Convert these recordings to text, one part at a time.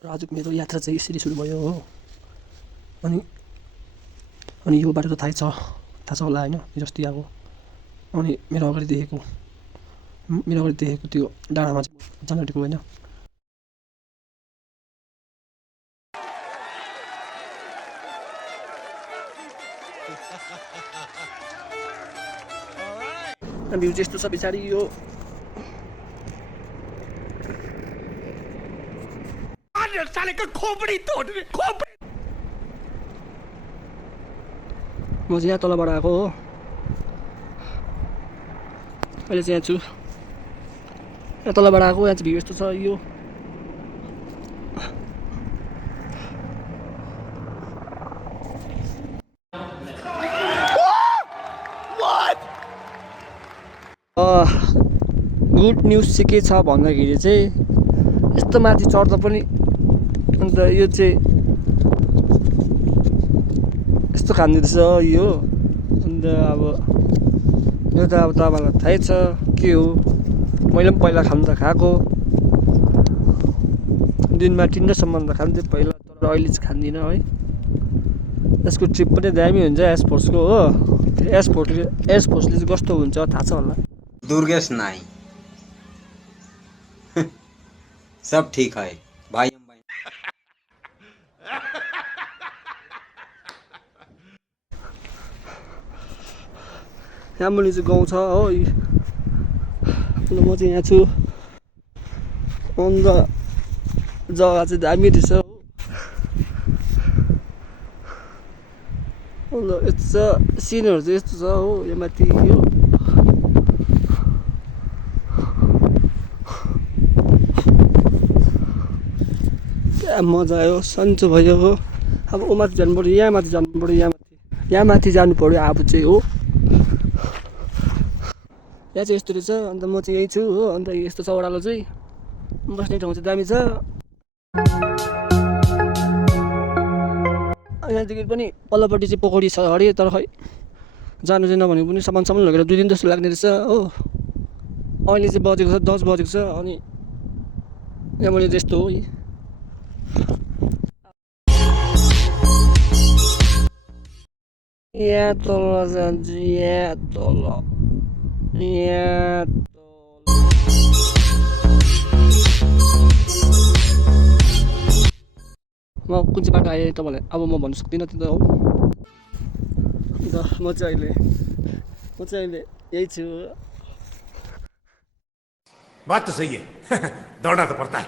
र आज मेरो यात्रा चाहिँ यसरी सुरु भयो हो। अनि यो बाटो त थाहै छ होला होइन, जस्तै अब अनि मेरो अगाडि देखेको त्यो डाँडामा चाहिँ जान आँटेको होइन। भ्यू चाहिँ यस्तो छ पछाडि यो म चाहिँ यहाँ तलबाट आएको हो, अहिले चाहिँ यहाँ छु, यहाँ तलबाट आएको। यहाँ चाहिँ भ्यू यस्तो छ यो। गुड न्युज चाहिँ के छ भन्दाखेरि चाहिँ यस्तो माथि चढ्दा पनि अन्त यो चाहिँ यस्तो खाँदैछ यो। अन्त अब यो त अब तपाईँलाई थाहै छ के हो, मैले पनि पहिला खानु त खाएको, दिनमा 3सम्म त खान्थेँ पहिला, तर अहिले चाहिँ खाँदिनँ है। यसको ट्रिप पनि दामी हुन्छ एयरफोर्सको हो। एयरफोर्सले चाहिँ कस्तो हुन्छ थाहा छ होला। दुर्गेश नाई सब ठीक है भाइ। यहाँ मुनि चाहिँ गाउँ छ हो। म चाहिँ यहाँ छु, अन्त जग्गा चाहिँ दामी रहेछ हो। अन्त यस्तो सिनहरू चाहिँ यस्तो छ हो यो माथि यो। क्या मजा आयो, सन्चो भयो हो। अब ऊ माथि जानु पऱ्यो, यहाँ माथि जानु पऱ्यो, यहाँ माथि जानु पऱ्यो अब चाहिँ हो। यहाँ चाहिँ यस्तो रहेछ। अन्त म चाहिँ यही छु हो। अन्त यस्तो छ ओह्रालो चाहिँ, बस्ने ठाउँ चाहिँ दामी छ। यहाँदेखि पनि पल्लोपट्टि चाहिँ पोखरी छ अरे, तर खै जानु चाहिँ नभनेको पनि सामान लगेर 2 दिन जस्तो लाग्ने रहेछ हो। अहिले चाहिँ बजेको छ 10 बजेको छ। अनि यहाँ मैले त्यस्तो हो। यहाँ तल जान्छु, यहाँ तल म कुन चाहिँ बाटो आएँ तपाईँलाई अब म भन्नु सक्दिनँ त्यो त हो। अन्त म चाहिँ अहिले यही छु। बात तो सही है दौड़ना तो पड़ता है।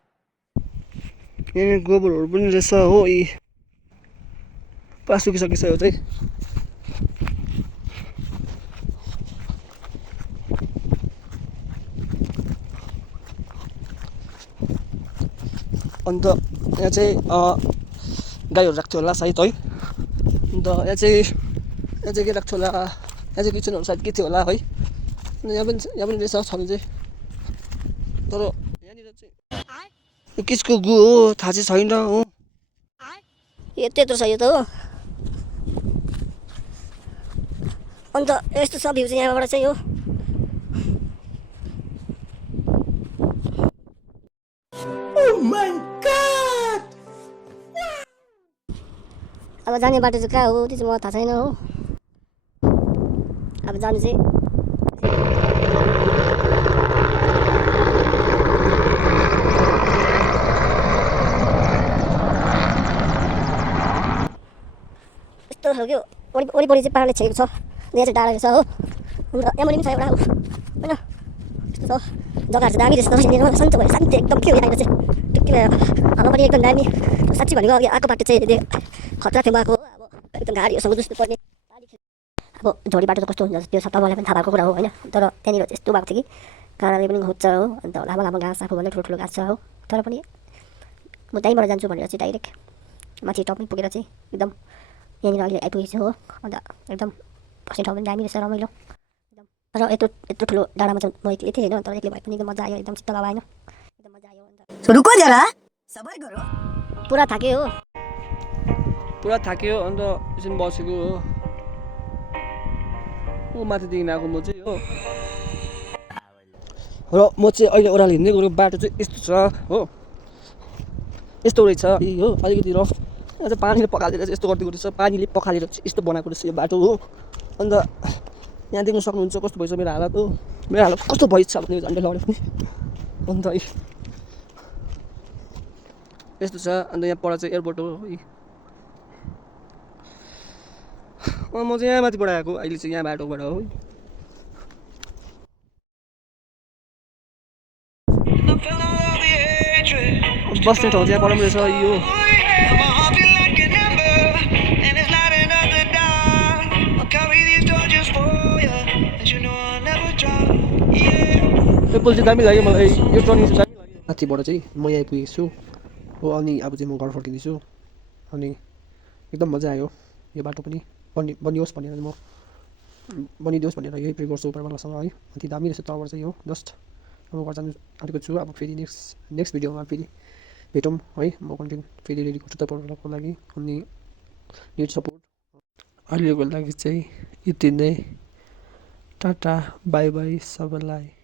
यहाँ गोबरहरू पनि रहेछ हो। यी पुरा सुकिसकेछ यो चाहिँ। अन्त यहाँ चाहिँ गाईहरू राख्थ्यो होला सायद है। अन्त यहाँ चाहिँ के राख्थ्यो होला, यहाँ चाहिँ किचनहरू सायद के थियो होला है। यहाँ पनि रहेछ छनु चाहिँ, तर यहाँनिर चाहिँ यो किसको गु हो थाहा चाहिँ छैन हो। यो त्यत्रो छ यो त हो। अन्त यस्तो छ भ्यू चाहिँ यहाँबाट चाहिँ हो। अब जाने बाटो चाहिँ कहाँ हो त्यो चाहिँ मलाई थाहा छैन हो। अब जानु चाहिँ यस्तो खालको वरिपरि चाहिँ पाहाडले छेकेको छ। यहाँ चाहिँ डाँडा रहेछ हो। अन्त यहाँ पनि छ एउटा हो होइन, यस्तो छ जग्गाहरू चाहिँ दामी रहेछ। यहाँनिर सन्चो भयो, शान्ति एकदम के हो यहाँनिर चाहिँ टुक्की भयो। हावा पनि एकदम दामी। साँच्ची भनेको अघि आएको बाटो चाहिँ खतरा थियो आएको हो। अब एकदम गाडीहरूसँग जस्तो पर्ने अब झोडी बाटो त कस्तो हुन्छ त्यो तपाईँलाई पनि थाहा भएको कुरा हो होइन। तर त्यहाँनिर चाहिँ यस्तो भएको थियो कि काँडाले पनि घुच्छ हो। अन्त लामो घाँस आफूभन्दा ठुलो घाँस छ हो। तर पनि म त्यहीँबाट जान्छु भनेर चाहिँ डाइरेक्ट माथि टपमै पुगेर चाहिँ एकदम यहाँनिर अहिले आइपुगेको छु हो। अन्त एकदम बस्ने ठाउँ पनि दामी रहेछ, रमाइलो एकदम। र यत्रो ठुलो डाँडामा चाहिँ म एक्लै थिएँ होइन, तर एक्लै भए पनि एकदम मजा आयो, एकदम चित्त बाबा होइन, एकदम मजा आयो। अन्त रुको जरा सबै गरौ, पुरा थाक्यो हो, पुरा थाक्यो। अन्त एकछिन बसेको हो। ऊ माथिदेखि आएको म चाहिँ हो। र म चाहिँ अहिले ओह्रालो हिँड्दै गएको बाटो चाहिँ यस्तो छ हो। यस्तो रहेछ हो अलिकति रफ यहाँ चाहिँ पानीले पखालेर चाहिँ यस्तो गरिदिएको रहेछ पानीले पखालेर चाहिँ यस्तो बनाएको रहेछ यो बाटो हो अन्त यहाँ देख्न सक्नुहुन्छ कस्तो भएछ मेरो हालत हो मेरो हालत कस्तो भइछ भने झन्डै लड्यो पनि अन्त यस्तो छ अन्त यहाँ पर चाहिँ एयरपोर्ट हो म चाहिँ यहाँ माथिबाट आएको अहिले चाहिँ यहाँ बाटोबाट हो बस्ने ठाउँ चाहिँ पर रहेछ यो यो पुल चाहिँ दामी लाग्यो मलाई यो टर्निङ चाहिँ दामी लाग्यो माथिबाट चाहिँ म यहाँ आइपुगेको छु हो अनि अब चाहिँ म घर फर्किँदैछु अनि एकदम मजा आयो यो बाटो पनि बनियोस् भनेर म बनिदियोस् भनेर यही प्रे गर्छु उपरवालासँग है अति दामी रहेछ तलबाट चाहिँ हो जस्ट म घर जानु आँटेको छु अब फेरि नेक्स्ट भिडियोमा फेरि भेटौँ है म कन्टेन्ट फेरि रेडी गर्छु तपाईँहरूको लागि अनि न्युज सपोर्ट अहिलेको लागि चाहिँ यति नै टाटा बाई बाई सबैलाई